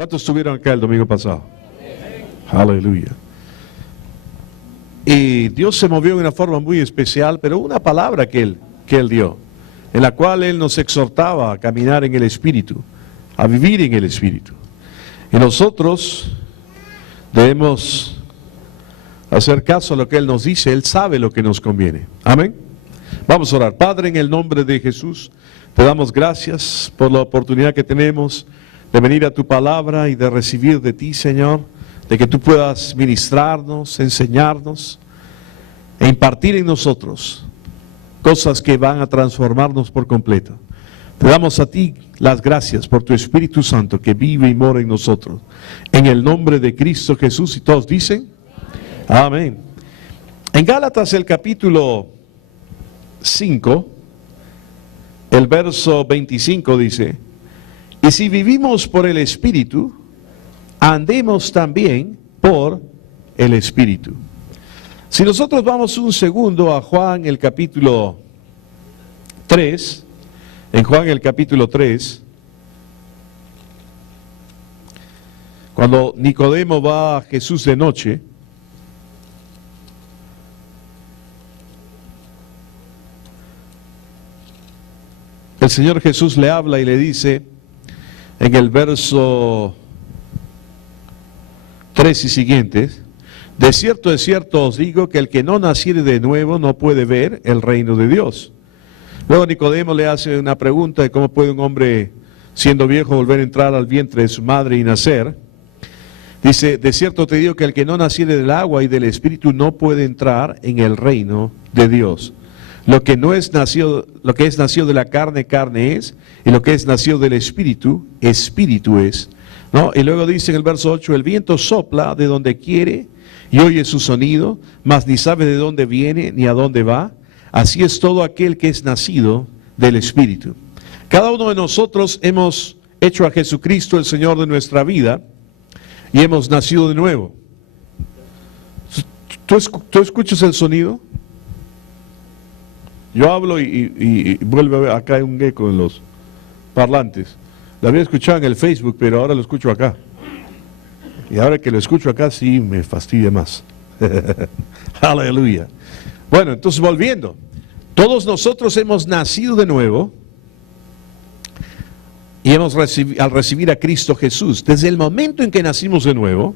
¿Cuántos estuvieron acá el domingo pasado? Aleluya. Y Dios se movió de una forma muy especial, pero una palabra que Él dio, en la cual Él nos exhortaba a caminar en el Espíritu, a vivir en el Espíritu. Y nosotros debemos hacer caso a lo que Él nos dice. Él sabe lo que nos conviene. Amén. Vamos a orar. Padre, en el nombre de Jesús, te damos gracias por la oportunidad que tenemos de venir a tu palabra y de recibir de ti, Señor, de que tú puedas ministrarnos, enseñarnos e impartir en nosotros cosas que van a transformarnos por completo. Te damos a ti las gracias por tu Espíritu Santo que vive y mora en nosotros. En el nombre de Cristo Jesús, y todos dicen, amén. En Gálatas el capítulo 5, el verso 25 dice, y si vivimos por el Espíritu, andemos también por el Espíritu. Si nosotros vamos un segundo a Juan el capítulo 3, en Juan el capítulo 3, cuando Nicodemo va a Jesús de noche, el Señor Jesús le habla y le dice en el verso 3 y siguientes, de cierto os digo que el que no naciere de nuevo no puede ver el reino de Dios. Luego Nicodemo le hace una pregunta de cómo puede un hombre siendo viejo volver a entrar al vientre de su madre y nacer. Dice, de cierto te digo que el que no naciere del agua y del Espíritu no puede entrar en el reino de Dios. Lo que es nacido de la carne, carne es, y lo que es nacido del Espíritu, Espíritu es. ¿No? Y luego dice en el verso 8, el viento sopla de donde quiere y oye su sonido, mas ni sabe de dónde viene ni a dónde va. Así es todo aquel que es nacido del Espíritu. Cada uno de nosotros hemos hecho a Jesucristo el Señor de nuestra vida y hemos nacido de nuevo. ¿Tú escuchas el sonido? Yo hablo y vuelve a ver, acá hay un eco en los parlantes. Lo había escuchado en el Facebook, pero ahora lo escucho acá. Y ahora que lo escucho acá, sí me fastidia más. Aleluya. Bueno, entonces volviendo. Todos nosotros hemos nacido de nuevo y al recibir a Cristo Jesús. Desde el momento en que nacimos de nuevo,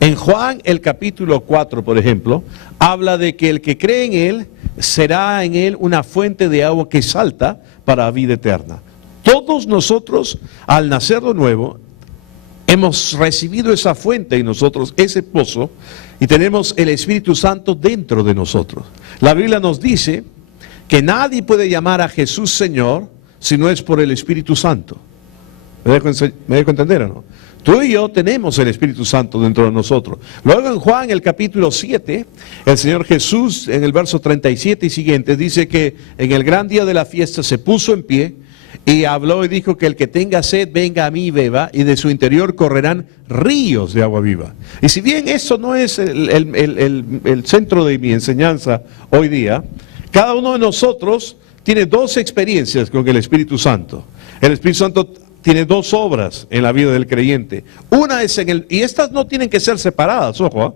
en Juan el capítulo 4, por ejemplo, habla de que el que cree en Él, será en Él una fuente de agua que salta para la vida eterna. Todos nosotros, al nacer de nuevo, hemos recibido esa fuente en nosotros, ese pozo, y tenemos el Espíritu Santo dentro de nosotros. La Biblia nos dice que nadie puede llamar a Jesús Señor si no es por el Espíritu Santo. ¿Me dejo entender o no? Tú y yo tenemos el Espíritu Santo dentro de nosotros. Luego en Juan, el capítulo 7, el Señor Jesús, en el verso 37 y siguiente, dice que en el gran día de la fiesta se puso en pie y habló y dijo que el que tenga sed venga a mí y beba, y de su interior correrán ríos de agua viva. Y si bien eso no es el centro de mi enseñanza hoy día, cada uno de nosotros tiene dos experiencias con el Espíritu Santo. El Espíritu Santo tiene dos obras en la vida del creyente. Una es y estas no tienen que ser separadas, ojo, ¿eh?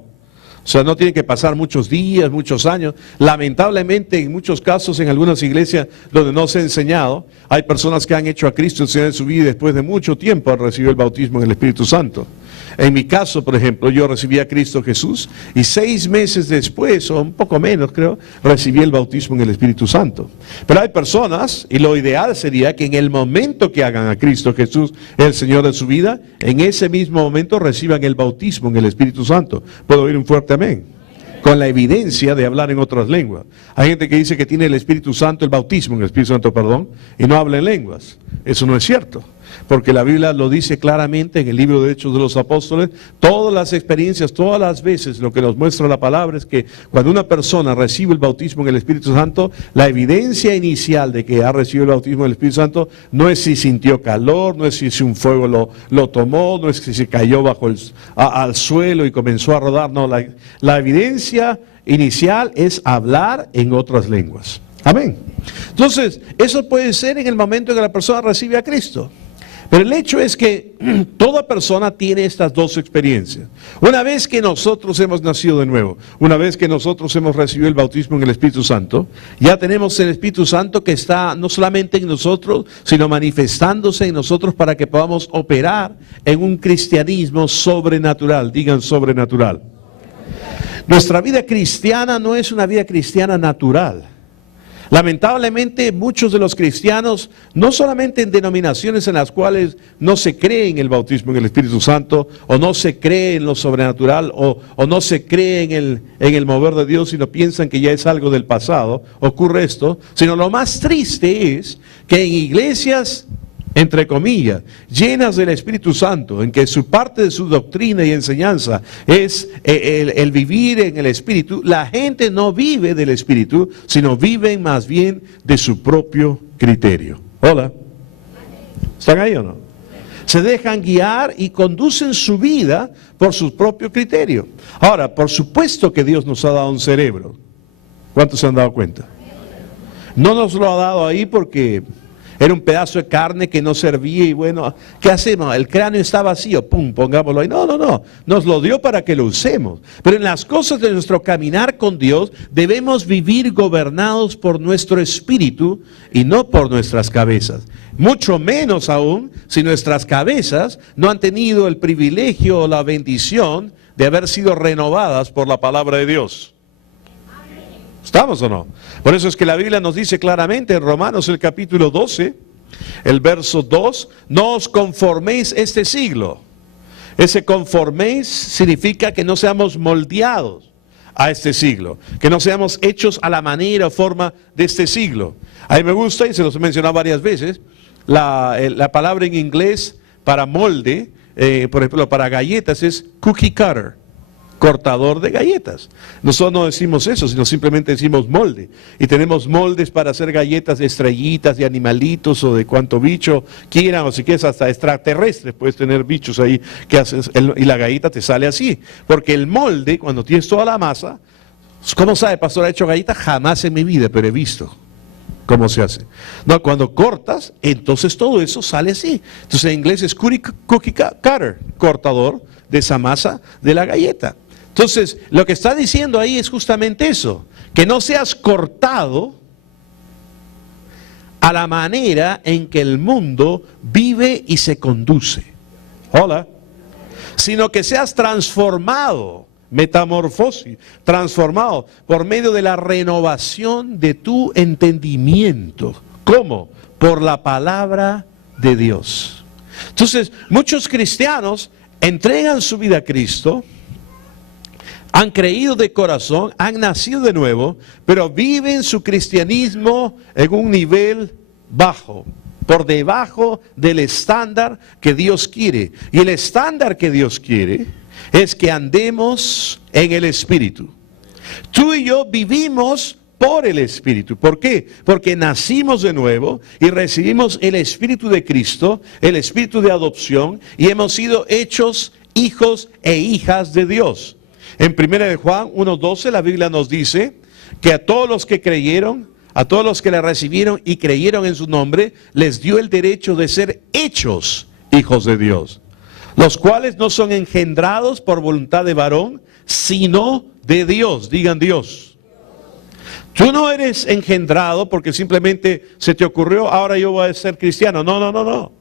O sea, no tienen que pasar muchos días, muchos años. Lamentablemente, en muchos casos, en algunas iglesias donde no se ha enseñado, hay personas que han hecho a Cristo el Señor en su vida y después de mucho tiempo han recibido el bautismo en el Espíritu Santo. En mi caso, por ejemplo, yo recibí a Cristo Jesús y 6 meses después, o un poco menos creo, recibí el bautismo en el Espíritu Santo. Pero hay personas, y lo ideal sería que en el momento que hagan a Cristo Jesús el Señor de su vida, en ese mismo momento reciban el bautismo en el Espíritu Santo. ¿Puedo oír un fuerte amén? Con la evidencia de hablar en otras lenguas. Hay gente que dice que tiene el Espíritu Santo, el bautismo en el Espíritu Santo, perdón, y no habla en lenguas. Eso no es cierto, porque la Biblia lo dice claramente en el libro de Hechos de los Apóstoles. Todas las experiencias, todas las veces, lo que nos muestra la palabra es que cuando una persona recibe el bautismo en el Espíritu Santo, la evidencia inicial de que ha recibido el bautismo en el Espíritu Santo no es si sintió calor, no es si un fuego lo tomó, no es si se cayó al suelo y comenzó a rodar. No, la evidencia inicial es hablar en otras lenguas. Amén. Entonces, eso puede ser en el momento en que la persona recibe a Cristo. Pero el hecho es que toda persona tiene estas dos experiencias. Una vez que nosotros hemos nacido de nuevo, una vez que nosotros hemos recibido el bautismo en el Espíritu Santo, ya tenemos el Espíritu Santo que está no solamente en nosotros, sino manifestándose en nosotros para que podamos operar en un cristianismo sobrenatural. Digan sobrenatural. Nuestra vida cristiana no es una vida cristiana natural. Lamentablemente muchos de los cristianos, no solamente en denominaciones en las cuales no se cree en el bautismo en el Espíritu Santo, o no se cree en lo sobrenatural, o no se cree en el mover de Dios, sino piensan que ya es algo del pasado, ocurre esto, sino lo más triste es que en iglesias, entre comillas, llenas del Espíritu Santo, en que su parte de su doctrina y enseñanza es el vivir en el Espíritu, la gente no vive del Espíritu, sino viven más bien de su propio criterio. Hola, ¿están ahí o no? Se dejan guiar y conducen su vida por su propio criterio. Ahora, por supuesto que Dios nos ha dado un cerebro. ¿Cuántos se han dado cuenta? No nos lo ha dado ahí porque era un pedazo de carne que no servía y bueno, ¿qué hacemos? El cráneo está vacío, pum, pongámoslo ahí. No, nos lo dio para que lo usemos. Pero en las cosas de nuestro caminar con Dios debemos vivir gobernados por nuestro espíritu y no por nuestras cabezas. Mucho menos aún si nuestras cabezas no han tenido el privilegio o la bendición de haber sido renovadas por la palabra de Dios. ¿Estamos o no? Por eso es que la Biblia nos dice claramente en Romanos el capítulo 12, el verso 2, no os conforméis este siglo. Ese conforméis significa que no seamos moldeados a este siglo, que no seamos hechos a la manera o forma de este siglo. A mí me gusta, y se los he mencionado varias veces, la palabra en inglés para molde, por ejemplo para galletas es cookie cutter. Cortador de galletas. Nosotros no decimos eso, sino simplemente decimos molde. Y tenemos moldes para hacer galletas de estrellitas, de animalitos o de cuanto bicho quieran, o si quieres hasta extraterrestres, puedes tener bichos ahí que haces, y la galleta te sale así. Porque el molde, cuando tienes toda la masa, ¿cómo sabe, pastor, ha hecho galletas? Jamás en mi vida, pero he visto cómo se hace. No, cuando cortas, entonces todo eso sale así. Entonces en inglés es cookie cutter, cortador de esa masa de la galleta. Entonces, lo que está diciendo ahí es justamente eso, que no seas cortado a la manera en que el mundo vive y se conduce. Hola. Sino que seas transformado, metamorfosis, transformado por medio de la renovación de tu entendimiento. ¿Cómo? Por la palabra de Dios. Entonces, muchos cristianos entregan su vida a Cristo, han creído de corazón, han nacido de nuevo, pero viven su cristianismo en un nivel bajo, por debajo del estándar que Dios quiere. Y el estándar que Dios quiere es que andemos en el Espíritu. Tú y yo vivimos por el Espíritu. ¿Por qué? Porque nacimos de nuevo y recibimos el Espíritu de Cristo, el Espíritu de adopción, y hemos sido hechos hijos e hijas de Dios. En 1 de Juan 1:12 la Biblia nos dice que a todos los que creyeron, a todos los que le recibieron y creyeron en su nombre, les dio el derecho de ser hechos hijos de Dios, los cuales no son engendrados por voluntad de varón, sino de Dios. Digan Dios. Tú no eres engendrado porque simplemente se te ocurrió, ahora yo voy a ser cristiano. No.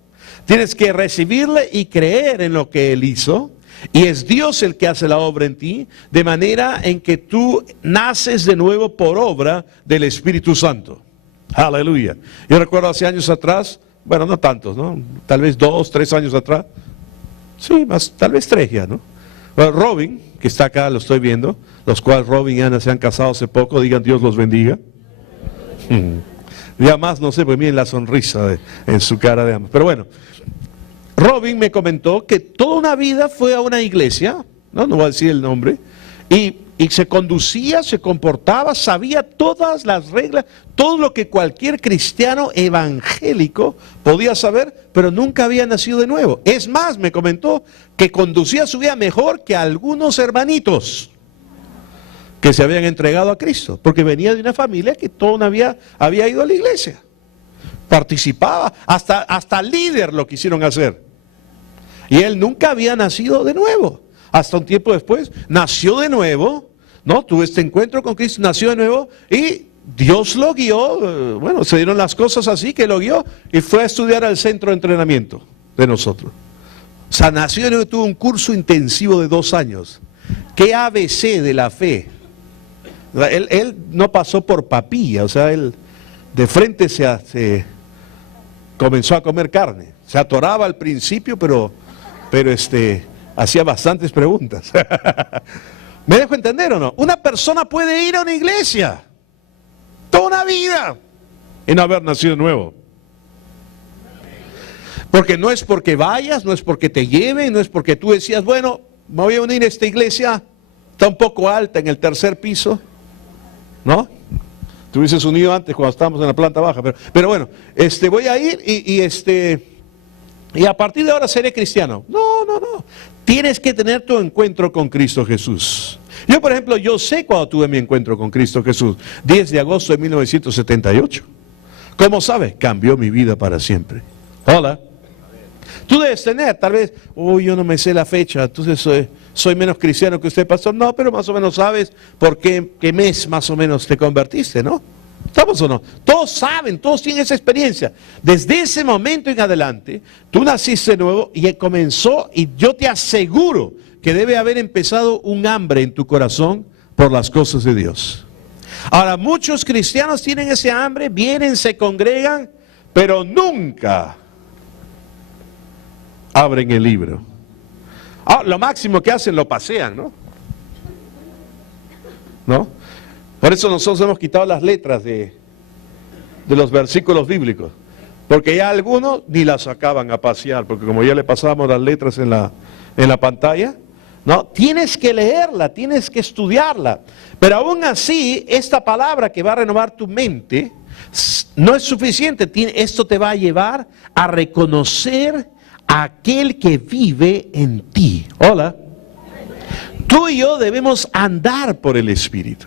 Tienes que recibirle y creer en lo que Él hizo. Y es Dios el que hace la obra en ti, de manera en que tú naces de nuevo por obra del Espíritu Santo. Aleluya. Yo recuerdo hace años atrás, bueno, no tantos, ¿no? Tal vez 2, 3 años atrás. Sí, más, tal vez 3 ya, ¿no? Bueno, Robin, que está acá, lo estoy viendo, los cuales Robin y Ana se han casado hace poco, digan Dios los bendiga. Ya más, no sé, pues miren la sonrisa en su cara de ambos. Pero bueno, Robin me comentó que toda una vida fue a una iglesia, no voy a decir el nombre, y se conducía, se comportaba, sabía todas las reglas, todo lo que cualquier cristiano evangélico podía saber, pero nunca había nacido de nuevo. Es más, me comentó que conducía su vida mejor que algunos hermanitos que se habían entregado a Cristo, porque venía de una familia que toda una vida había ido a la iglesia. participaba, hasta líder lo quisieron hacer. Y él nunca había nacido de nuevo. Hasta un tiempo después, nació de nuevo, ¿no? Tuvo este encuentro con Cristo, nació de nuevo y Dios lo guió. Bueno, se dieron las cosas así que lo guió y fue a estudiar al centro de entrenamiento de nosotros. O sea, nació de nuevo, tuvo un curso intensivo de 2 años. ¿Qué ABC de la fe? Él no pasó por papilla, o sea, él de frente se comenzó a comer carne. Se atoraba al principio, pero hacía bastantes preguntas. ¿Me dejo entender o no? Una persona puede ir a una iglesia toda una vida y no haber nacido de nuevo. Porque no es porque vayas, no es porque te lleven, no es porque tú decías, bueno, me voy a unir a esta iglesia, está un poco alta en el 3er piso, ¿no? Te hubieses unido antes cuando estábamos en la planta baja, pero bueno, voy a ir y a partir de ahora seré cristiano. No. Tienes que tener tu encuentro con Cristo Jesús. Yo, por ejemplo, yo sé cuando tuve mi encuentro con Cristo Jesús, 10 de agosto de 1978. ¿Cómo sabes? Cambió mi vida para siempre. Hola. Tú debes tener, tal vez, yo no me sé la fecha, entonces soy menos cristiano que usted, pastor. No, pero más o menos sabes por qué mes más o menos te convertiste, ¿no? ¿Estamos o no? Todos saben, todos tienen esa experiencia. Desde ese momento en adelante, tú naciste de nuevo y comenzó, y yo te aseguro que debe haber empezado un hambre en tu corazón por las cosas de Dios. Ahora, muchos cristianos tienen ese hambre, vienen, se congregan, pero nunca abren el libro. Lo máximo que hacen, lo pasean, ¿no? ¿No? Por eso nosotros hemos quitado las letras de los versículos bíblicos, porque ya algunos ni las sacaban a pasear, porque como ya le pasábamos las letras en la pantalla, ¿no? Tienes que leerla, tienes que estudiarla, pero aún así, esta palabra que va a renovar tu mente, no es suficiente. Esto te va a llevar a reconocer a aquel que vive en ti. Hola. Tú y yo debemos andar por el Espíritu,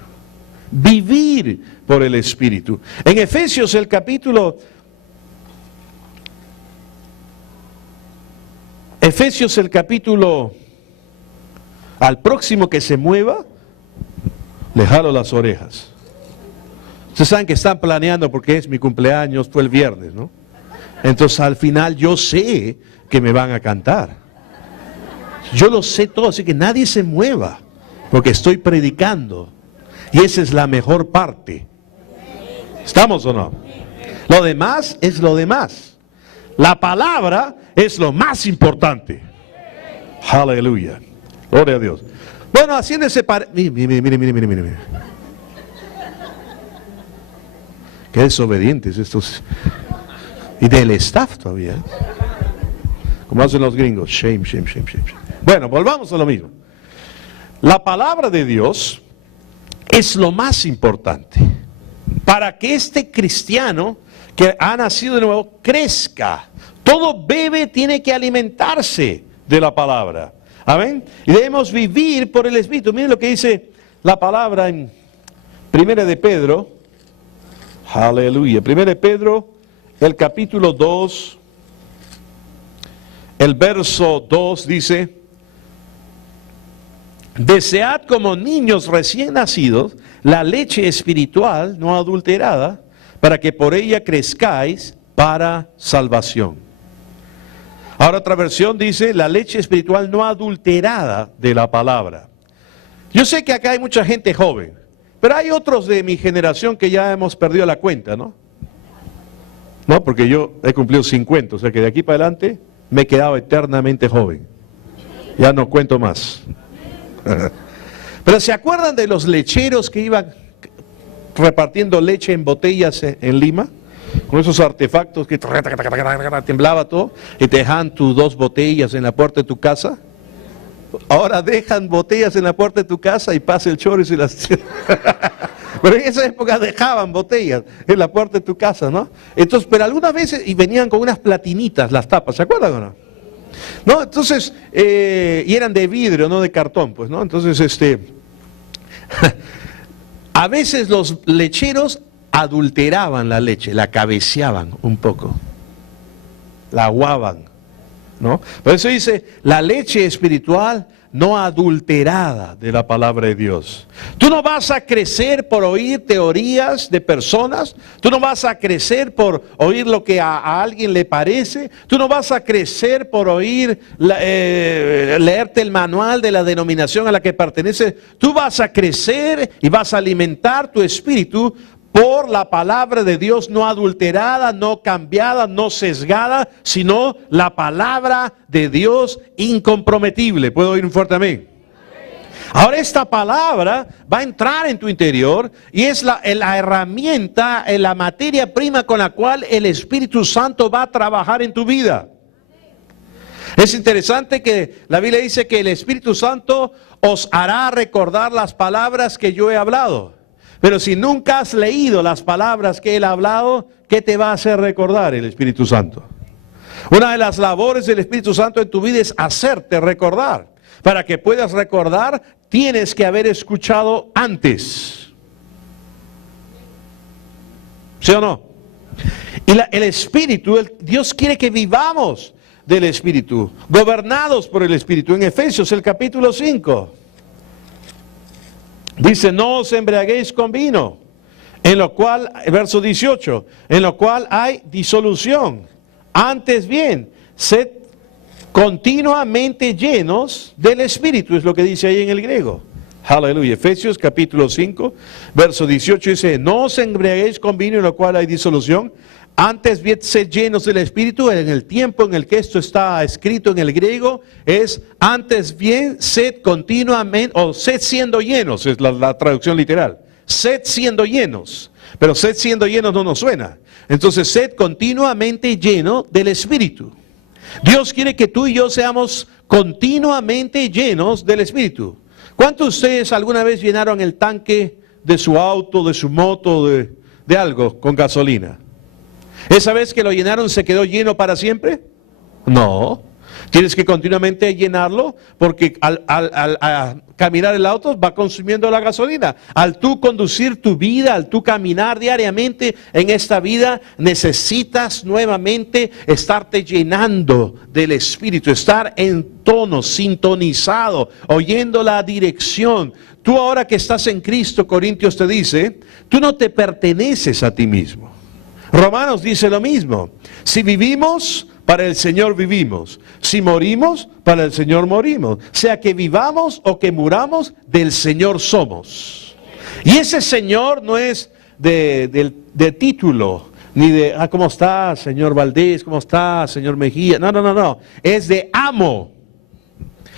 vivir por el Espíritu. En Efesios el capítulo al próximo que se mueva, le jalo las orejas. Ustedes saben que están planeando porque es mi cumpleaños, fue el viernes, ¿no? Entonces al final yo sé que me van a cantar. Yo lo sé todo, así que nadie se mueva, porque estoy predicando. Y esa es la mejor parte. ¿Estamos o no? Lo demás es lo demás. La palabra es lo más importante. Aleluya. Gloria a Dios. Bueno, haciendo ese mire. Qué desobedientes estos. Y del staff todavía. Como hacen los gringos. Shame. Bueno, volvamos a lo mismo. La palabra de Dios es lo más importante para que este cristiano que ha nacido de nuevo crezca. Todo bebé tiene que alimentarse de la palabra. Amén. Y debemos vivir por el Espíritu. Miren lo que dice la palabra en 1 de Pedro. Aleluya. 1 de Pedro, el capítulo 2, el verso 2 dice: desead como niños recién nacidos la leche espiritual no adulterada, para que por ella crezcáis para salvación. Ahora otra versión dice la leche espiritual no adulterada de la palabra. Yo sé que acá hay mucha gente joven, pero hay otros de mi generación que ya hemos perdido la cuenta, ¿no? No, porque yo he cumplido 50, o sea que de aquí para adelante me he quedado eternamente joven. Ya no cuento más. Pero ¿se acuerdan de los lecheros que iban repartiendo leche en botellas en Lima? Con esos artefactos que temblaba todo y te dejan tus 2 botellas en la puerta de tu casa. Ahora dejan botellas en la puerta de tu casa y pasa el chorro y las... Pero en esa época dejaban botellas en la puerta de tu casa, ¿no? Entonces, pero algunas veces, y venían con unas platinitas las tapas, ¿se acuerdan o no? ¿No? Entonces, y eran de vidrio, no de cartón, pues, ¿no? Entonces, a veces los lecheros adulteraban la leche, la cabeceaban un poco, la aguaban, ¿no? Por eso dice, la leche espiritual no adulterada de la palabra de Dios. Tú no vas a crecer por oír teorías de personas, tú no vas a crecer por oír lo que a alguien le parece, tú no vas a crecer por oír, leerte el manual de la denominación a la que perteneces. Tú vas a crecer y vas a alimentar tu espíritu por la palabra de Dios, no adulterada, no cambiada, no sesgada, sino la palabra de Dios incomprometible. ¿Puedo oír un fuerte amén? Ahora esta palabra va a entrar en tu interior y es la herramienta, la materia prima con la cual el Espíritu Santo va a trabajar en tu vida. Es interesante que la Biblia dice que el Espíritu Santo os hará recordar las palabras que yo he hablado. Pero si nunca has leído las palabras que Él ha hablado, ¿qué te va a hacer recordar el Espíritu Santo? Una de las labores del Espíritu Santo en tu vida es hacerte recordar. Para que puedas recordar, tienes que haber escuchado antes. ¿Sí o no? Y el Espíritu, Dios quiere que vivamos del Espíritu, gobernados por el Espíritu. En Efesios, el capítulo 5. Dice, no os embriaguéis con vino, en lo cual, verso 18, en lo cual hay disolución. Antes bien, sed continuamente llenos del Espíritu, es lo que dice ahí en el griego. Aleluya. Efesios capítulo 5, verso 18 dice, no os embriaguéis con vino, en lo cual hay disolución. Antes bien, sed llenos del Espíritu. En el tiempo en el que esto está escrito en el griego, es antes bien, sed continuamente, o sed siendo llenos, es la traducción literal. Sed siendo llenos, pero sed siendo llenos no nos suena. Entonces, sed continuamente lleno del Espíritu. Dios quiere que tú y yo seamos continuamente llenos del Espíritu. ¿Cuántos de ustedes alguna vez llenaron el tanque de su auto, de su moto, de algo con gasolina? ¿Esa vez que lo llenaron se quedó lleno para siempre? No. Tienes que continuamente llenarlo porque al caminar el auto va consumiendo la gasolina. Al tú conducir tu vida, al tú caminar diariamente en esta vida, necesitas nuevamente estarte llenando del Espíritu, estar en tono, sintonizado, oyendo la dirección. Tú ahora que estás en Cristo, Corintios te dice, tú no te perteneces a ti mismo. Romanos dice lo mismo. Si vivimos, para el Señor vivimos. Si morimos, para el Señor morimos. Sea que vivamos o que muramos, del Señor somos. Y ese Señor no es de título, ni de, ¿cómo está, señor Valdés? ¿Cómo está, señor Mejía? No. Es de amo.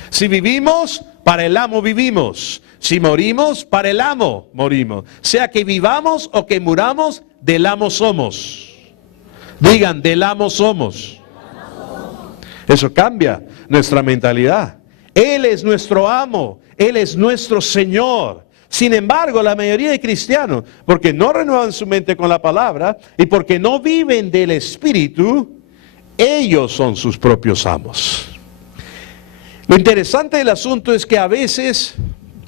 Si vivimos, para el amo vivimos. Si morimos, para el amo morimos. Sea que vivamos o que muramos, del amo somos. Digan, del amo somos. Eso cambia nuestra mentalidad. Él es nuestro amo, Él es nuestro Señor. Sin embargo, la mayoría de cristianos, porque no renuevan su mente con la palabra y porque no viven del Espíritu, ellos son sus propios amos. Lo interesante del asunto es que a veces,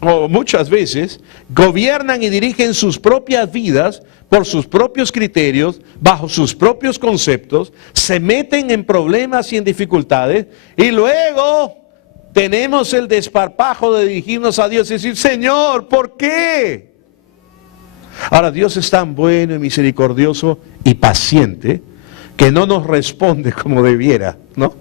o muchas veces, gobiernan y dirigen sus propias vidas por sus propios criterios, bajo sus propios conceptos, se meten en problemas y en dificultades, y luego tenemos el desparpajo de dirigirnos a Dios y decir, Señor, ¿por qué? Ahora, Dios es tan bueno y misericordioso y paciente, que no nos responde como debiera, ¿no?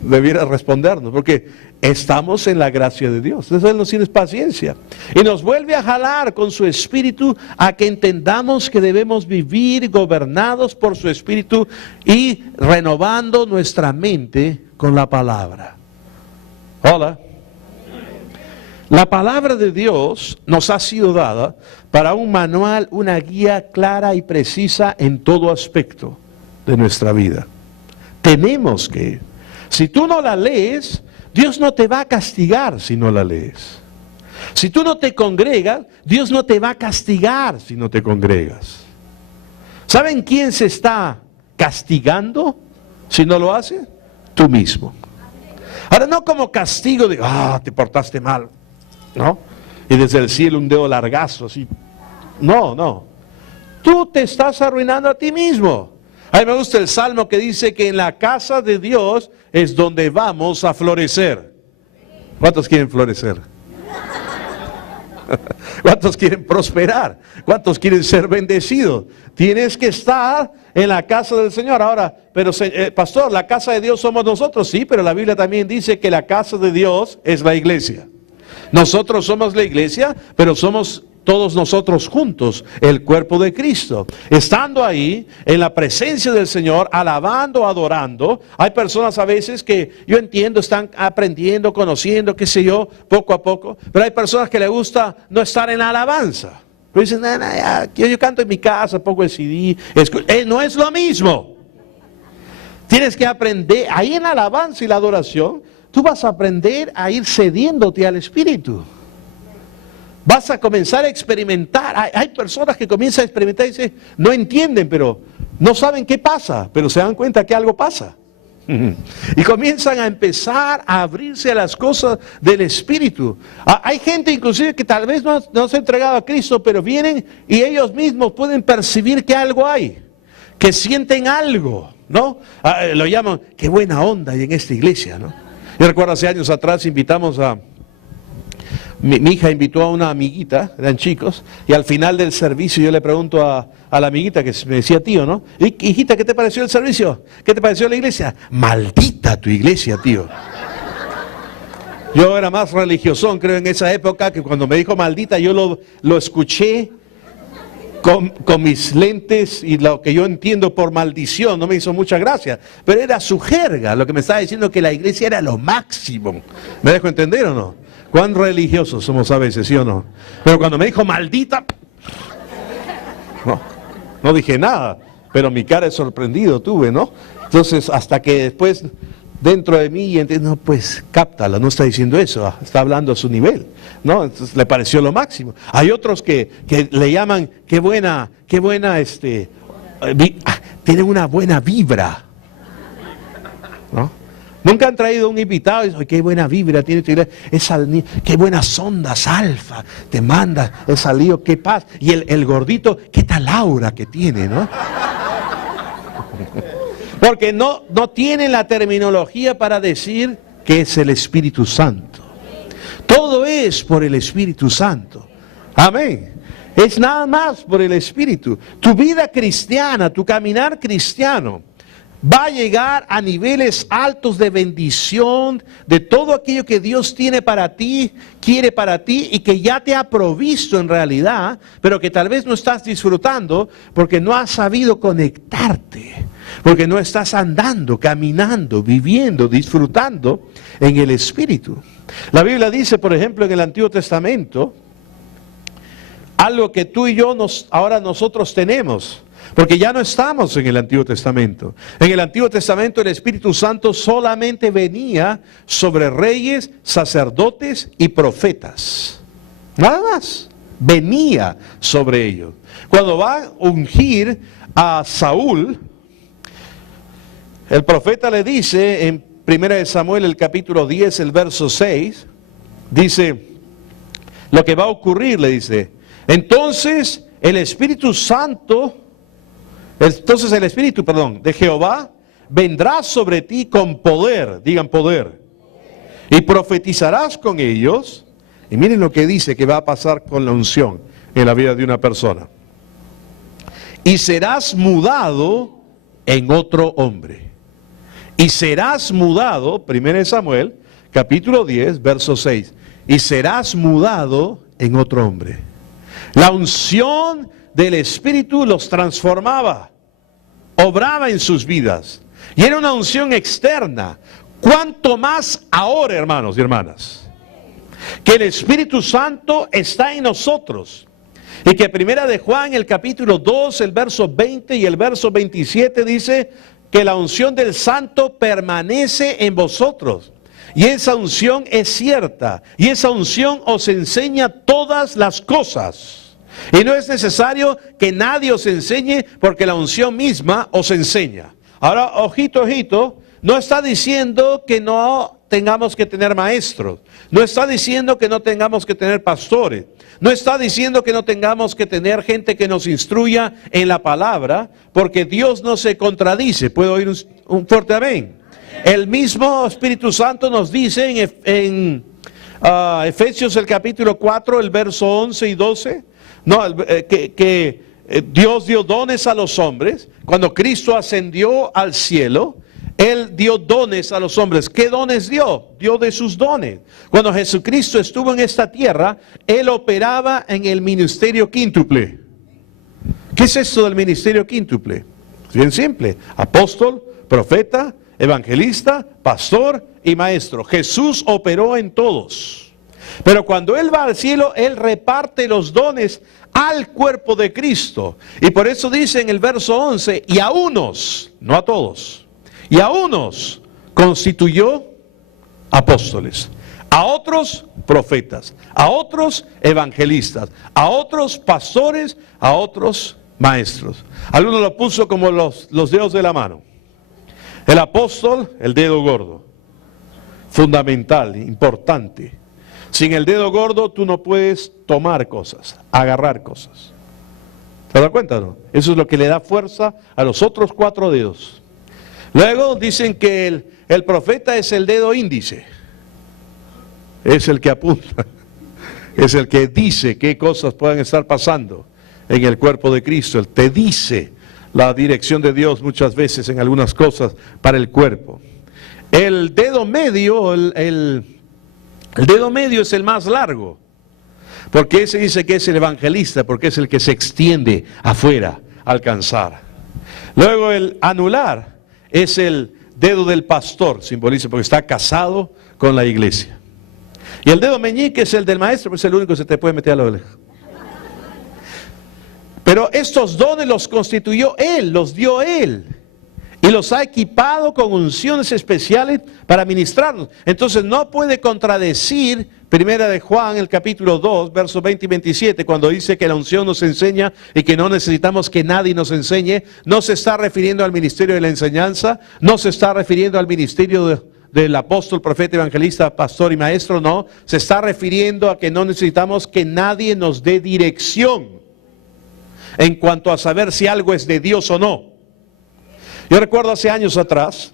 Debiera respondernos, porque estamos en la gracia de Dios. Entonces Él nos tiene paciencia y nos vuelve a jalar con su Espíritu a que entendamos que debemos vivir gobernados por su Espíritu y renovando nuestra mente con la palabra. Hola. La palabra de Dios nos ha sido dada para un manual, una guía clara y precisa en todo aspecto de nuestra vida. Tenemos que, si tú no la lees, Dios no te va a castigar si no la lees. Si tú no te congregas, Dios no te va a castigar si no te congregas. ¿Saben quién se está castigando si no lo hace? Tú mismo. Ahora, no como castigo de, te portaste mal, ¿no? Y desde el cielo un dedo largazo, así. No. tú te estás arruinando a ti mismo. A mí me gusta el salmo que dice que en la casa de Dios es donde vamos a florecer. ¿Cuántos quieren florecer? ¿Cuántos quieren prosperar? ¿Cuántos quieren ser bendecidos? Tienes que estar en la casa del Señor. Ahora, pero pastor, la casa de Dios somos nosotros. Sí, pero la Biblia también dice que la casa de Dios es la iglesia. Nosotros somos la iglesia, pero somos todos nosotros juntos, el cuerpo de Cristo. Estando ahí, en la presencia del Señor, alabando, adorando. Hay personas a veces que, yo entiendo, están aprendiendo, conociendo, qué sé yo, poco a poco. Pero hay personas que les gusta no estar en la alabanza. Pero dicen, yo canto en mi casa, pongo el CD. No es lo mismo. Tienes que aprender, ahí en la alabanza y la adoración, tú vas a aprender a ir cediéndote al Espíritu. Vas a comenzar a experimentar. Hay personas que comienzan a experimentar y dicen, no entienden, pero no saben qué pasa, pero se dan cuenta que algo pasa. Y comienzan a empezar a abrirse a las cosas del Espíritu. Hay gente inclusive que tal vez no se ha entregado a Cristo, pero vienen y ellos mismos pueden percibir que algo hay, que sienten algo, ¿no? Lo llaman, qué buena onda hay en esta iglesia, ¿no? Yo recuerdo hace años atrás invitamos a... Mi hija invitó a una amiguita, eran chicos, y al final del servicio yo le pregunto a la amiguita, que me decía tío, ¿no? Hijita, ¿qué te pareció el servicio? ¿Qué te pareció la iglesia? Maldita tu iglesia, tío. Yo era más religiosón, creo, en esa época, que cuando me dijo maldita, yo lo escuché con mis lentes y lo que yo entiendo por maldición, no me hizo mucha gracia, pero era su jerga, lo que me estaba diciendo que la iglesia era lo máximo. ¿Me dejo entender o no? Cuán religiosos somos a veces, ¿sí o no? Pero cuando me dijo maldita, no dije nada, pero mi cara de sorprendido tuve, ¿no? Entonces, hasta que después, dentro de mí, entiendo, no, pues, cáptala, no está diciendo eso, está hablando a su nivel, ¿no? Entonces, le pareció lo máximo. Hay otros que le llaman, qué buena, tienen una buena vibra, ¿no? Nunca han traído un invitado y dicen, qué buena vibra tiene tu iglesia, qué buenas ondas alfa te manda, esa lío, qué paz. Y el gordito, qué tal aura que tiene, ¿no? Porque no tienen la terminología para decir que es el Espíritu Santo. Todo es por el Espíritu Santo. Amén. Es nada más por el Espíritu. Tu vida cristiana, tu caminar cristiano, va a llegar a niveles altos de bendición, de todo aquello que Dios tiene para ti, quiere para ti y que ya te ha provisto en realidad, pero que tal vez no estás disfrutando porque no has sabido conectarte, porque no estás andando, caminando, viviendo, disfrutando en el Espíritu. La Biblia dice, por ejemplo, en el Antiguo Testamento, algo que tú y yo ahora nosotros tenemos. Porque ya no estamos en el Antiguo Testamento. En el Antiguo Testamento el Espíritu Santo solamente venía sobre reyes, sacerdotes y profetas. Nada más. Venía sobre ellos. Cuando va a ungir a Saúl, el profeta le dice en 1 Samuel el capítulo 10, el verso 6, dice, lo que va a ocurrir, le dice, entonces el Espíritu de Jehová vendrá sobre ti con poder, digan poder, y profetizarás con ellos. Y miren lo que dice que va a pasar con la unción en la vida de una persona. Y serás mudado en otro hombre. Y serás mudado, 1 Samuel, capítulo 10, verso 6. Y serás mudado en otro hombre. La unción del Espíritu los transformaba, obraba en sus vidas, y era una unción externa. Cuanto más ahora, hermanos y hermanas, que el Espíritu Santo está en nosotros, y que 1 de Juan, el capítulo 2, el verso 20 y el verso 27 dice que la unción del Santo permanece en vosotros. Y esa unción es cierta, y esa unción os enseña todas las cosas. Y no es necesario que nadie os enseñe, porque la unción misma os enseña. Ahora, ojito, no está diciendo que no tengamos que tener maestros, no está diciendo que no tengamos que tener pastores, no está diciendo que no tengamos que tener gente que nos instruya en la palabra, porque Dios no se contradice. ¿Puedo oír un fuerte amén? El mismo Espíritu Santo nos dice en Efesios el capítulo 4, el verso 11 y 12, que Dios dio dones a los hombres. Cuando Cristo ascendió al cielo, Él dio dones a los hombres. ¿Qué dones dio? Dio de sus dones. Cuando Jesucristo estuvo en esta tierra, Él operaba en el ministerio quíntuple. ¿Qué es esto del ministerio quíntuple? Es bien simple: apóstol, profeta, evangelista, pastor y maestro. Jesús operó en todos. Pero cuando Él va al cielo, Él reparte los dones al cuerpo de Cristo. Y por eso dice en el verso 11, y a unos, no a todos, y a unos constituyó apóstoles, a otros profetas, a otros evangelistas, a otros pastores, a otros maestros. Algunos lo puso como los dedos de la mano. El apóstol, el dedo gordo, fundamental, importante. Sin el dedo gordo tú no puedes tomar cosas, agarrar cosas. ¿Te das cuenta, no? Eso es lo que le da fuerza a los otros 4 dedos. Luego dicen que el profeta es el dedo índice. Es el que apunta. Es el que dice qué cosas pueden estar pasando en el cuerpo de Cristo. Él te dice la dirección de Dios muchas veces en algunas cosas para el cuerpo. El dedo medio, el dedo medio es el más largo. Porque ese dice que es el evangelista, porque es el que se extiende afuera a alcanzar. Luego el anular es el dedo del pastor, simboliza porque está casado con la iglesia. Y el dedo meñique es el del maestro, pues es el único que se te puede meter a la oreja. Pero estos dones los constituyó Él, los dio Él. Y los ha equipado con unciones especiales para ministrarnos. Entonces no puede contradecir Primera de Juan, el capítulo 2, versos 20 y 27, cuando dice que la unción nos enseña y que no necesitamos que nadie nos enseñe. No se está refiriendo al ministerio de la enseñanza, no se está refiriendo al ministerio del apóstol, profeta, evangelista, pastor y maestro, no. Se está refiriendo a que no necesitamos que nadie nos dé dirección en cuanto a saber si algo es de Dios o no. Yo recuerdo hace años atrás,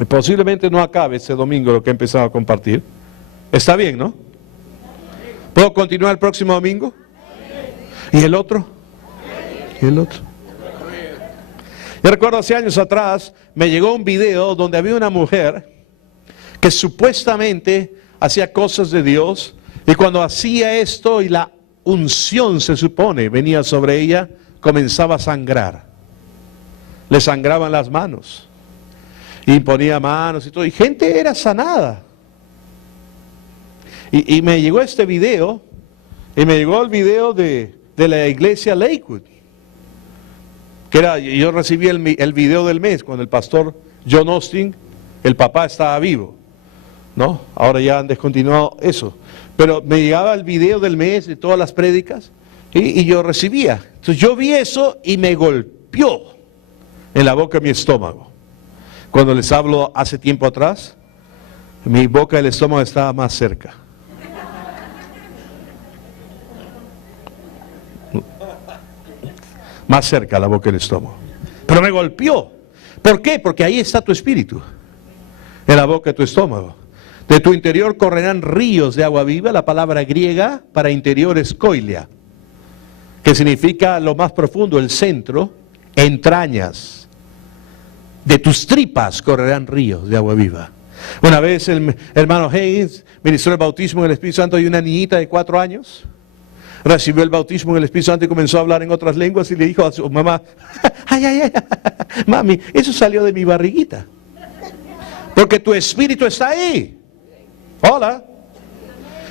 y posiblemente no acabe este domingo lo que he empezado a compartir. Está bien, ¿no? ¿Puedo continuar el próximo domingo? ¿Y el otro? ¿Y el otro? Yo recuerdo hace años atrás, me llegó un video donde había una mujer que supuestamente hacía cosas de Dios, y cuando hacía esto y la unción, se supone, venía sobre ella, comenzaba a sangrar. Le sangraban las manos. Y ponía manos y todo. Y gente era sanada. Y me llegó este video. Y me llegó el video de la iglesia Lakewood. Yo recibí el video del mes cuando el pastor John Austin, el papá, estaba vivo. ¿No? Ahora ya han descontinuado eso. Pero me llegaba el video del mes de todas las prédicas. Y yo recibía. Entonces yo vi eso y me golpeó en la boca de mi estómago. Cuando les hablo hace tiempo atrás, mi boca del estómago estaba más cerca. Más cerca la boca del estómago. Pero me golpeó. ¿Por qué? Porque ahí está tu espíritu, en la boca de tu estómago. De tu interior correrán ríos de agua viva. La palabra griega para interior es koilia, que significa lo más profundo, el centro, entrañas. De tus tripas correrán ríos de agua viva. Una vez el hermano Haynes ministró el bautismo en el Espíritu Santo y una niñita de 4 años recibió el bautismo en el Espíritu Santo y comenzó a hablar en otras lenguas y le dijo a su mamá: ay, ay, ay, mami, eso salió de mi barriguita. Porque tu espíritu está ahí. Hola.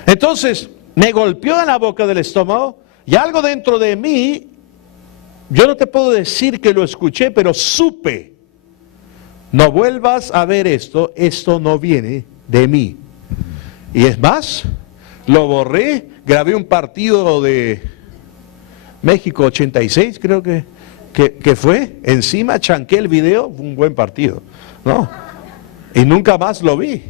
Entonces me golpeó en la boca del estómago y algo dentro de mí, yo no te puedo decir que lo escuché, pero supe: no vuelvas a ver esto no viene de mí. Y es más, lo borré, grabé un partido de México 86, creo que fue, encima chanqué el video, fue un buen partido, ¿no? Y nunca más lo vi.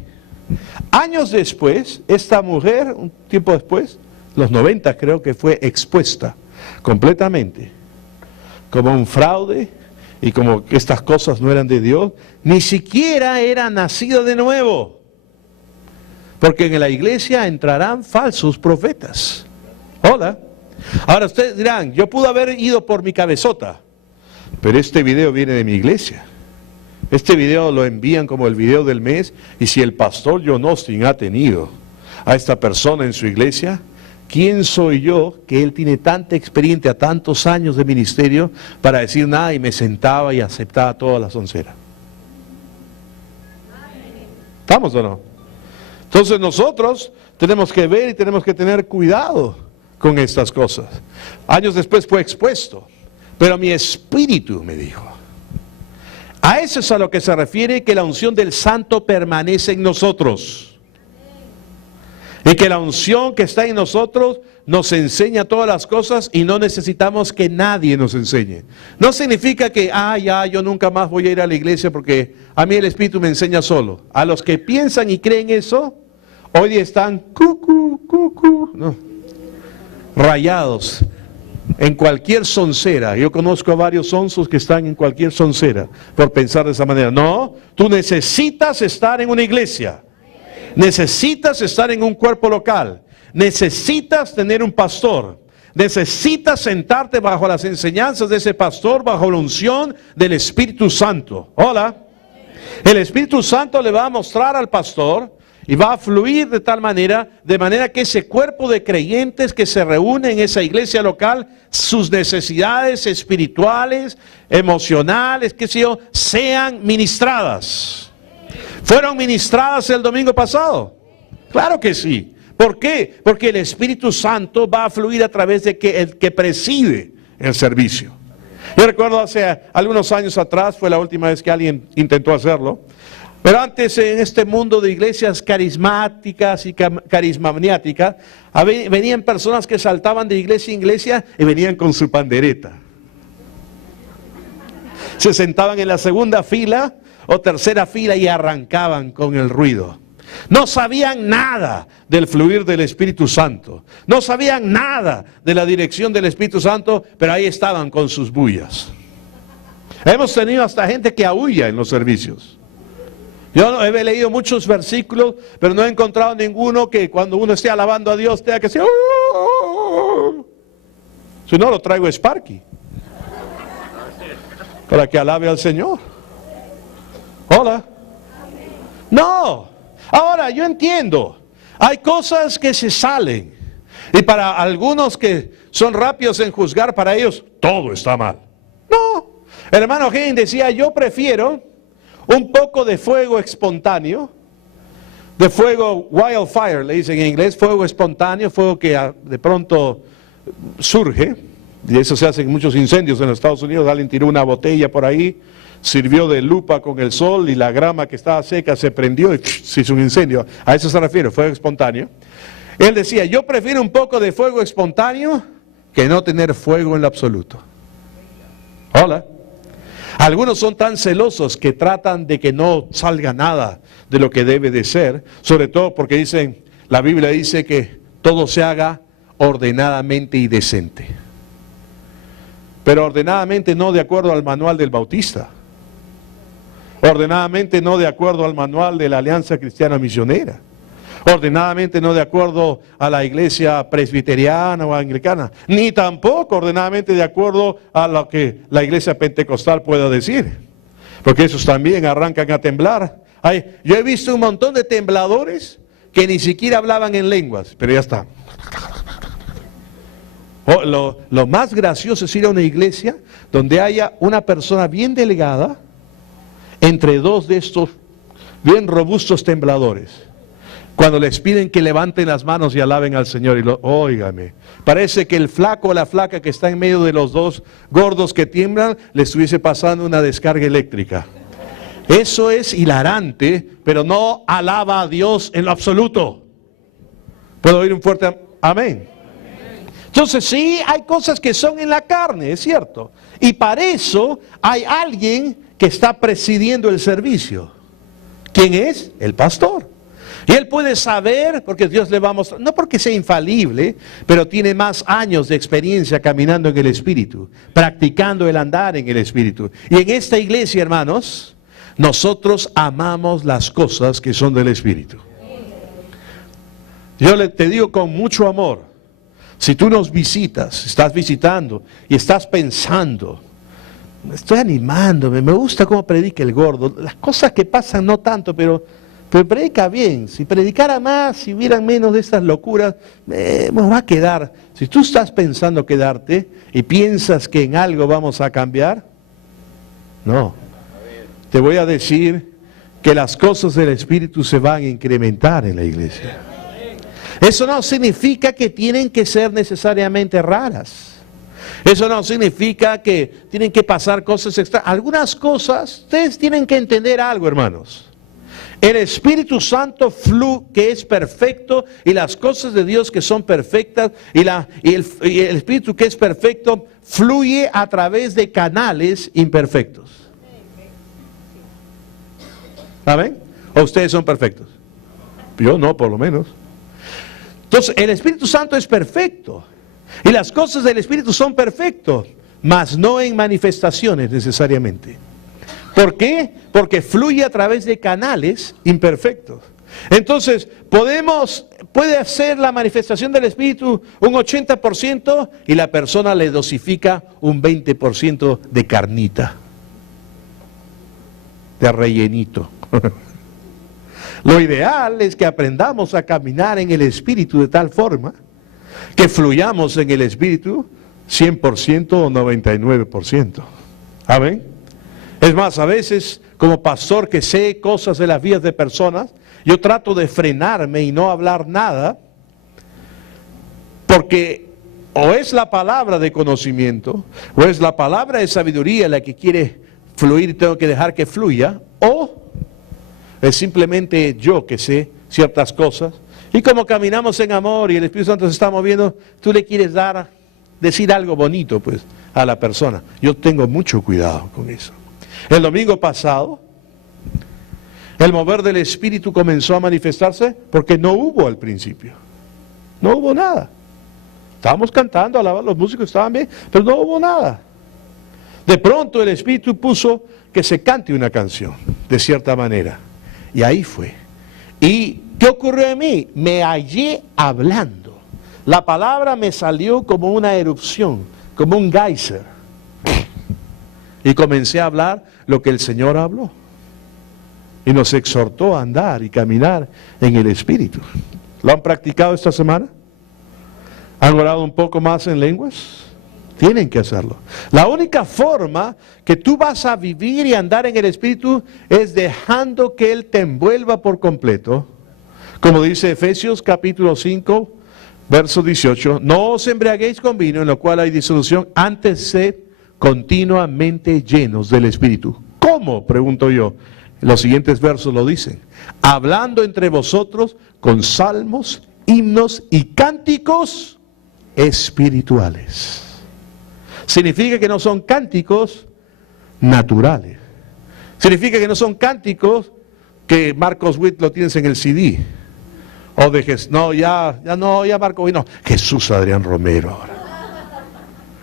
Años después, esta mujer, un tiempo después, los 90 creo que fue expuesta completamente como un fraude y como que estas cosas no eran de Dios. Ni siquiera era nacida de nuevo. Porque en la iglesia entrarán falsos profetas. Hola. Ahora ustedes dirán, yo pude haber ido por mi cabezota, pero este video viene de mi iglesia. Este video lo envían como el video del mes, y si el pastor John Austin ha tenido a esta persona en su iglesia, ¿quién soy yo que él tiene tanta experiencia, tantos años de ministerio, para decir nada y me sentaba y aceptaba toda la soncera? ¿Estamos o no? Entonces nosotros tenemos que ver y tenemos que tener cuidado con estas cosas. Años después fue expuesto, pero mi espíritu me dijo. A eso es a lo que se refiere que la unción del Santo permanece en nosotros. Y que la unción que está en nosotros nos enseña todas las cosas y no necesitamos que nadie nos enseñe. No significa que, yo nunca más voy a ir a la iglesia porque a mí el Espíritu me enseña solo. A los que piensan y creen eso, hoy día están rayados en cualquier soncera. Yo conozco a varios sonsos que están en cualquier soncera por pensar de esa manera. No, tú necesitas estar en una iglesia. Necesitas estar en un cuerpo local. Necesitas tener un pastor. Necesitas sentarte bajo las enseñanzas de ese pastor, bajo la unción del Espíritu Santo. Hola. El Espíritu Santo le va a mostrar al pastor y va a fluir de manera que ese cuerpo de creyentes que se reúne en esa iglesia local, sus necesidades espirituales, emocionales, sean ministradas. ¿Fueron ministradas el domingo pasado? Claro que sí. ¿Por qué? Porque el Espíritu Santo va a fluir a través de el que preside el servicio. Yo recuerdo hace algunos años atrás, fue la última vez que alguien intentó hacerlo. Pero antes, en este mundo de iglesias carismáticas y carismaniáticas, venían personas que saltaban de iglesia en iglesia y venían con su pandereta. Se sentaban en la segunda fila o tercera fila y arrancaban con el ruido. No sabían nada del fluir del Espíritu Santo. No sabían nada de la dirección del Espíritu Santo, pero ahí estaban con sus bullas. Hemos tenido hasta gente que aúlla en los servicios. Yo he leído muchos versículos, pero no he encontrado ninguno que cuando uno esté alabando a Dios tenga que decir, si no, lo traigo a Sparky para que alabe al Señor. Hola. No. Ahora, yo entiendo, hay cosas que se salen, y para algunos que son rápidos en juzgar, para ellos todo está mal. No. El hermano Henry decía, yo prefiero un poco de fuego espontáneo, de fuego wildfire, le dicen en inglés, fuego espontáneo, fuego que de pronto surge, y eso se hace en muchos incendios en los Estados Unidos. Alguien tiró una botella por ahí, sirvió de lupa con el sol y la grama que estaba seca se prendió y se hizo un incendio. A eso se refiere, fuego espontáneo. Él decía, yo prefiero un poco de fuego espontáneo que no tener fuego en lo absoluto. Hola. Algunos son tan celosos que tratan de que no salga nada de lo que debe de ser, sobre todo porque dicen, la Biblia dice que todo se haga ordenadamente y decente. Pero ordenadamente no de acuerdo al manual del Bautista. Ordenadamente no de acuerdo al manual de la Alianza Cristiana Misionera. Ordenadamente no de acuerdo a la iglesia presbiteriana o anglicana. Ni tampoco ordenadamente de acuerdo a lo que la iglesia pentecostal pueda decir. Porque esos también arrancan a temblar. Yo he visto un montón de tembladores que ni siquiera hablaban en lenguas, pero ya está. Lo más gracioso es ir a una iglesia donde haya una persona bien delegada entre dos de estos bien robustos tembladores. Cuando les piden que levanten las manos y alaben al Señor, óigame, parece que el flaco o la flaca que está en medio de los dos gordos que tiemblan, le estuviese pasando una descarga eléctrica. Eso es hilarante, pero no alaba a Dios en lo absoluto. ¿Puedo oír un fuerte amén? Entonces sí, hay cosas que son en la carne, es cierto. Y para eso hay alguien que está presidiendo el servicio. ¿Quién es? El pastor. Y él puede saber, porque Dios le va a mostrar, no porque sea infalible, pero tiene más años de experiencia caminando en el Espíritu, practicando el andar en el Espíritu. Y en esta iglesia, hermanos, nosotros amamos las cosas que son del Espíritu. Yo te digo con mucho amor, si tú nos visitas, estás visitando y estás pensando, estoy animándome, me gusta cómo predica el gordo, las cosas que pasan no tanto, pero predica bien. Si predicara más, si hubieran menos de estas locuras, nos va a quedar. Si tú estás pensando quedarte y piensas que en algo vamos a cambiar, no. Te voy a decir que las cosas del Espíritu se van a incrementar en la iglesia. Eso no significa que tienen que ser necesariamente raras. Eso no significa que tienen que pasar cosas extrañas. Algunas cosas, ustedes tienen que entender algo, hermanos. El Espíritu Santo que es perfecto, y las cosas de Dios que son perfectas, y el Espíritu que es perfecto, fluye a través de canales imperfectos. ¿Saben? ¿O ustedes son perfectos? Yo no, por lo menos. Entonces, el Espíritu Santo es perfecto, y las cosas del Espíritu son perfectas, mas no en manifestaciones necesariamente. ¿Por qué? Porque fluye a través de canales imperfectos. Entonces, puede hacer la manifestación del Espíritu un 80% y la persona le dosifica un 20% de carnita, de rellenito. Lo ideal es que aprendamos a caminar en el Espíritu de tal forma que fluyamos en el Espíritu 100% o 99%. ¿Amén? Es más, a veces, como pastor que sé cosas de las vidas de personas, yo trato de frenarme y no hablar nada, porque o es la palabra de conocimiento, o es la palabra de sabiduría la que quiere fluir y tengo que dejar que fluya, o es simplemente yo que sé ciertas cosas, y como caminamos en amor y el Espíritu Santo se está moviendo, tú le quieres decir algo bonito pues a la persona. Yo tengo mucho cuidado con eso. El domingo pasado, el mover del Espíritu comenzó a manifestarse porque no hubo al principio. No hubo nada. Estábamos cantando, alabando, los músicos estaban bien, pero no hubo nada. De pronto el Espíritu puso que se cante una canción, de cierta manera. Y ahí fue. ¿Y qué ocurrió en mí? Me hallé hablando. La palabra me salió como una erupción, como un geyser. Y comencé a hablar lo que el Señor habló. Y nos exhortó a andar y caminar en el Espíritu. ¿Lo han practicado esta semana? ¿Han orado un poco más en lenguas? Tienen que hacerlo. La única forma que tú vas a vivir y andar en el Espíritu es dejando que Él te envuelva por completo. Como dice Efesios capítulo 5, verso 18. No os embriaguéis con vino, en lo cual hay disolución, antes sed continuamente llenos del Espíritu. ¿Cómo? Pregunto yo. Los siguientes versos lo dicen. Hablando entre vosotros con salmos, himnos y cánticos espirituales. Significa que no son cánticos naturales. Significa que no son cánticos que Marcos Witt lo tienes en el CD. O de Jesús. No, ya Marcos Witt no. Jesús Adrián Romero ahora.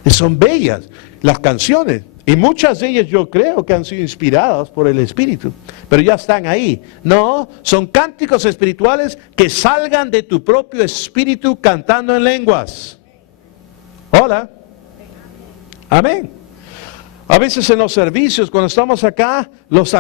Son bellas las canciones. Y muchas de ellas yo creo que han sido inspiradas por el Espíritu. Pero ya están ahí. No, son cánticos espirituales que salgan de tu propio espíritu cantando en lenguas. Hola. Amén. A veces en los servicios, cuando estamos acá, los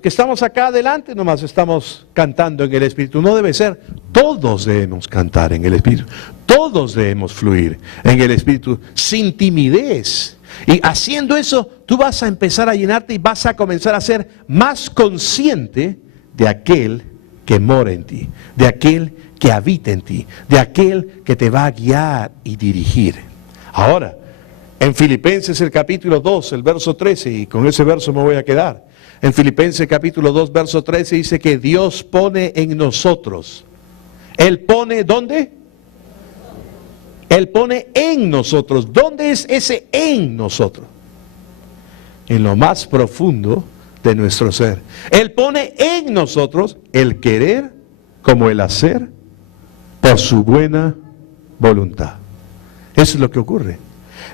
que estamos acá adelante nomás estamos cantando en el Espíritu. No debe ser. Todos debemos cantar en el Espíritu. Todos debemos fluir en el Espíritu sin timidez. Y haciendo eso, tú vas a empezar a llenarte y vas a comenzar a ser más consciente de aquel que mora en ti, de aquel que habita en ti, de aquel que te va a guiar y dirigir. Ahora, en Filipenses el capítulo 2, el verso 13, y con ese verso me voy a quedar. En Filipenses capítulo 2, verso 13 dice que Dios pone en nosotros. Él pone, ¿dónde? Él pone en nosotros. ¿Dónde es ese en nosotros? En lo más profundo de nuestro ser. Él pone en nosotros el querer como el hacer por su buena voluntad. Eso es lo que ocurre.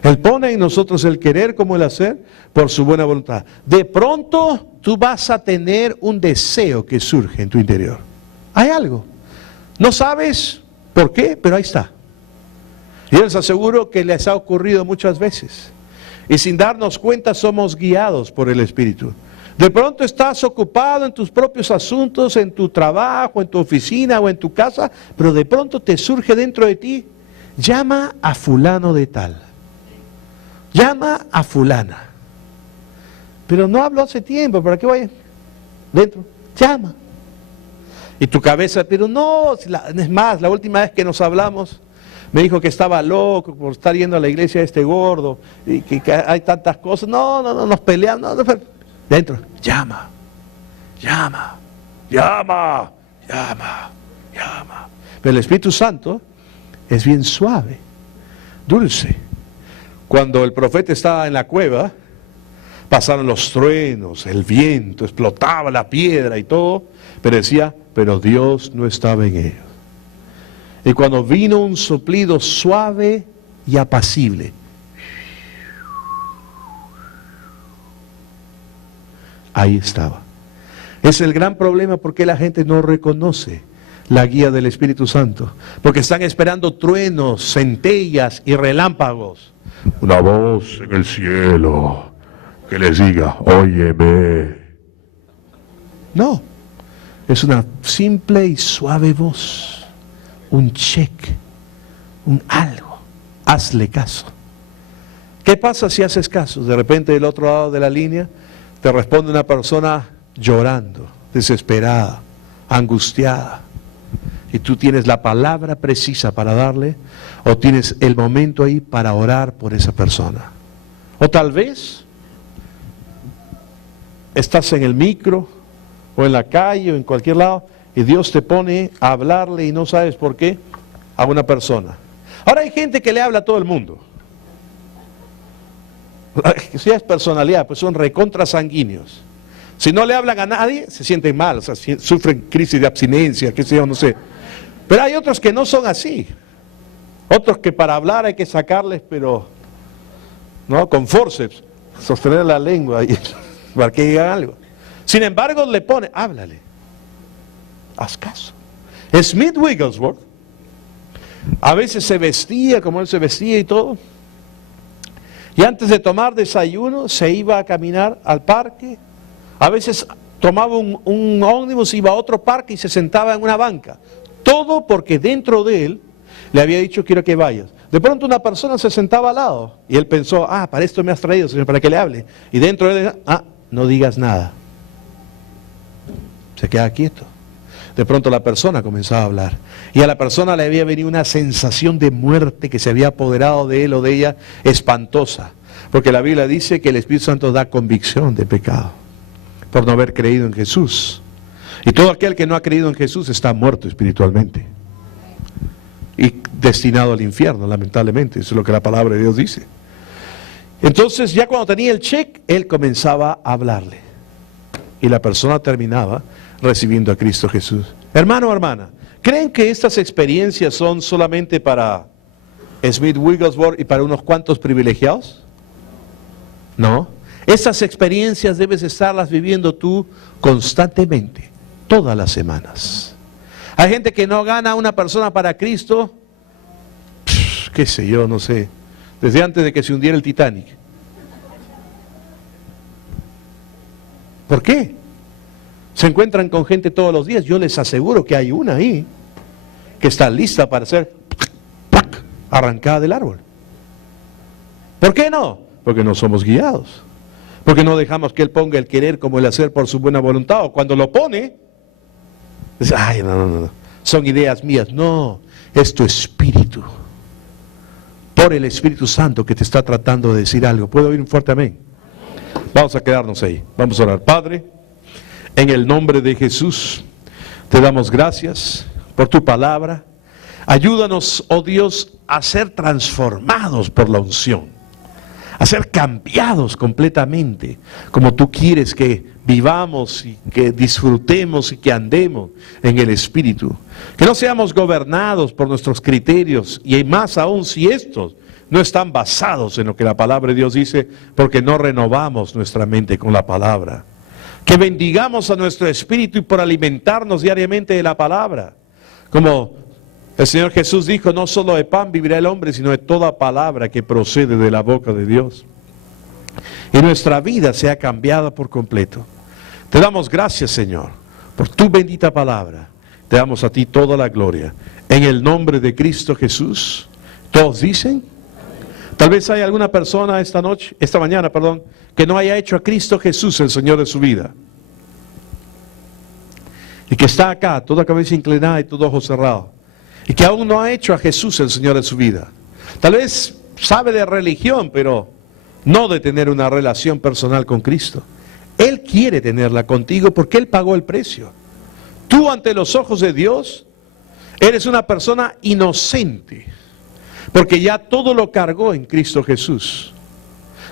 Él pone en nosotros el querer como el hacer por su buena voluntad. De pronto tú vas a tener un deseo que surge en tu interior. Hay algo. No sabes por qué, pero ahí está. Y les aseguro que les ha ocurrido muchas veces. Y sin darnos cuenta somos guiados por el Espíritu. De pronto estás ocupado en tus propios asuntos, en tu trabajo, en tu oficina o en tu casa, pero de pronto te surge dentro de ti, llama a fulano de tal. Llama a fulana. Pero no hablo hace tiempo, ¿para qué voy? Dentro, llama. Y tu cabeza, pero no, es más, la última vez que nos hablamos, me dijo que estaba loco por estar yendo a la iglesia de este gordo, y que hay tantas cosas. No, nos peleamos. No, dentro, llama. Pero el Espíritu Santo es bien suave, dulce. Cuando el profeta estaba en la cueva, pasaron los truenos, el viento, explotaba la piedra y todo, pero decía, pero Dios no estaba en ellos. Y cuando vino un soplido suave y apacible, ahí estaba. Es el gran problema porque la gente no reconoce la guía del Espíritu Santo, porque están esperando truenos, centellas y relámpagos. Una voz en el cielo que les diga, óyeme. No, es una simple y suave voz, un check, un algo. Hazle caso. ¿Qué pasa si haces caso? De repente del otro lado de la línea te responde una persona llorando, desesperada, angustiada. Y tú tienes la palabra precisa para darle, o tienes el momento ahí para orar por esa persona. O tal vez estás en el micro, o en la calle, o en cualquier lado, y Dios te pone a hablarle y no sabes por qué, a una persona. Ahora hay gente que le habla a todo el mundo. Si es personalidad, pues son recontrasanguíneos. Si no le hablan a nadie, se sienten mal, o sea, sufren crisis de abstinencia, qué sé yo, no sé. Pero hay otros que no son así. Otros que para hablar hay que sacarles, pero no con forceps, sostener la lengua y, para que digan algo. Sin embargo, le pone, háblale, haz caso. Smith Wigglesworth a veces se vestía como él se vestía y todo, y antes de tomar desayuno se iba a caminar al parque. A veces tomaba un ómnibus, iba a otro parque y se sentaba en una banca. Todo porque dentro de él le había dicho, quiero que vayas. De pronto una persona se sentaba al lado y él pensó, para esto me has traído, Señor, para que le hable. Y dentro de él, no digas nada. Se queda quieto. De pronto la persona comenzaba a hablar. Y a la persona le había venido una sensación de muerte que se había apoderado de él o de ella, espantosa. Porque la Biblia dice que el Espíritu Santo da convicción de pecado por no haber creído en Jesús. Y todo aquel que no ha creído en Jesús está muerto espiritualmente y destinado al infierno, lamentablemente. Eso es lo que la palabra de Dios dice. Entonces ya cuando tenía el check, él comenzaba a hablarle y la persona terminaba recibiendo a Cristo Jesús. Hermano o hermana, ¿creen que estas experiencias son solamente para Smith Wigglesworth y para unos cuantos privilegiados? No. Esas experiencias debes estarlas viviendo tú constantemente, todas las semanas. Hay gente que no gana a una persona para Cristo, qué sé yo, no sé, desde antes de que se hundiera el Titanic. ¿Por qué? Se encuentran con gente todos los días. Yo les aseguro que hay una ahí que está lista para ser arrancada del árbol. ¿Por qué no? Porque no somos guiados. Porque no dejamos que Él ponga el querer como el hacer por su buena voluntad. O cuando lo pone, dice, ay, no, son ideas mías. No, es tu espíritu. Por el Espíritu Santo que te está tratando de decir algo. ¿Puedo oír un fuerte amén? Vamos a quedarnos ahí. Vamos a orar. Padre, en el nombre de Jesús, te damos gracias por tu palabra. Ayúdanos, oh Dios, a ser transformados por la unción. A ser cambiados completamente, como tú quieres que vivamos y que disfrutemos y que andemos en el Espíritu. Que no seamos gobernados por nuestros criterios, y más aún si estos no están basados en lo que la palabra de Dios dice, porque no renovamos nuestra mente con la palabra. Que bendigamos a nuestro espíritu y por alimentarnos diariamente de la palabra. Como el Señor Jesús dijo, no solo de pan vivirá el hombre, sino de toda palabra que procede de la boca de Dios. Y nuestra vida sea cambiada por completo. Te damos gracias, Señor, por tu bendita palabra. Te damos a ti toda la gloria. En el nombre de Cristo Jesús. ¿Todos dicen? Tal vez hay alguna persona esta mañana, que no haya hecho a Cristo Jesús el Señor de su vida. Y que está acá, toda cabeza inclinada y todo ojo cerrado. Y que aún no ha hecho a Jesús el Señor de su vida. Tal vez sabe de religión, pero no de tener una relación personal con Cristo. Él quiere tenerla contigo porque Él pagó el precio. Tú ante los ojos de Dios eres una persona inocente, porque ya todo lo cargó en Cristo Jesús.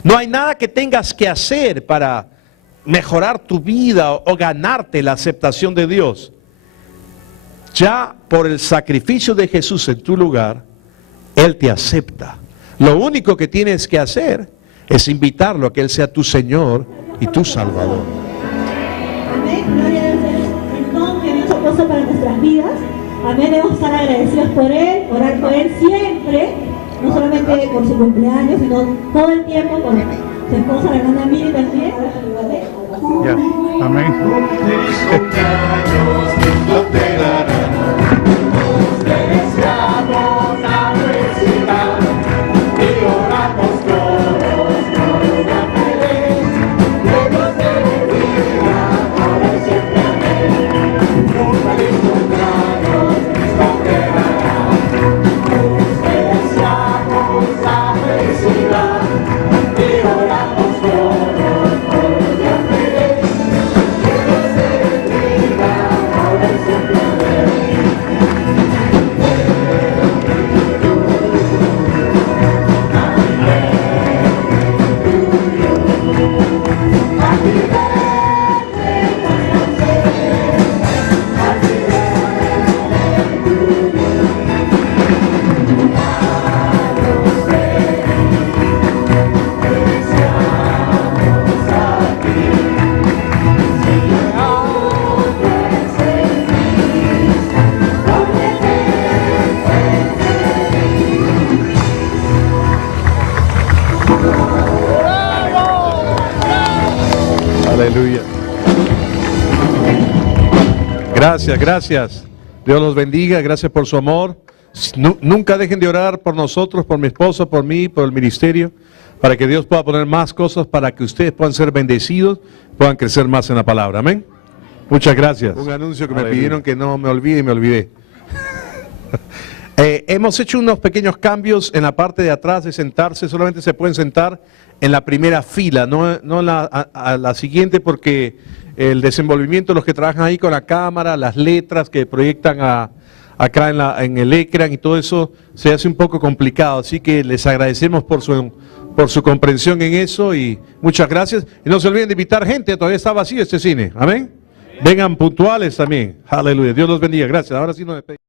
No hay nada que tengas que hacer para mejorar tu vida o ganarte la aceptación de Dios. Ya por el sacrificio de Jesús en tu lugar, Él te acepta. Lo único que tienes que hacer es invitarlo a que Él sea tu Señor y tu Salvador. Amén, gloria a Dios. El don que Dios ha puesto para nuestras vidas. Amén, debemos estar agradecidos por Él, orar por Él siempre, no solamente por su cumpleaños, sino todo el tiempo con su esposa, la hermana Miri también. Ya, amén. Aleluya. Gracias, gracias. Dios los bendiga, gracias por su amor. Nunca dejen de orar por nosotros, por mi esposa, por mí, por el ministerio, para que Dios pueda poner más cosas, para que ustedes puedan ser bendecidos, puedan crecer más en la palabra. Amén. Muchas gracias. Un anuncio que me pidieron que no me olvide y me olvidé. Hemos hecho unos pequeños cambios en la parte de atrás de sentarse. Solamente se pueden sentar en la primera fila, no en la siguiente, porque el desenvolvimiento de los que trabajan ahí con la cámara, las letras que proyectan acá en el ecran y todo eso, se hace un poco complicado. Así que les agradecemos por su comprensión en eso y muchas gracias. Y no se olviden de invitar gente, todavía está vacío este cine. Amén. Vengan puntuales también. Aleluya. Dios los bendiga. Gracias. Ahora sí nos despedimos.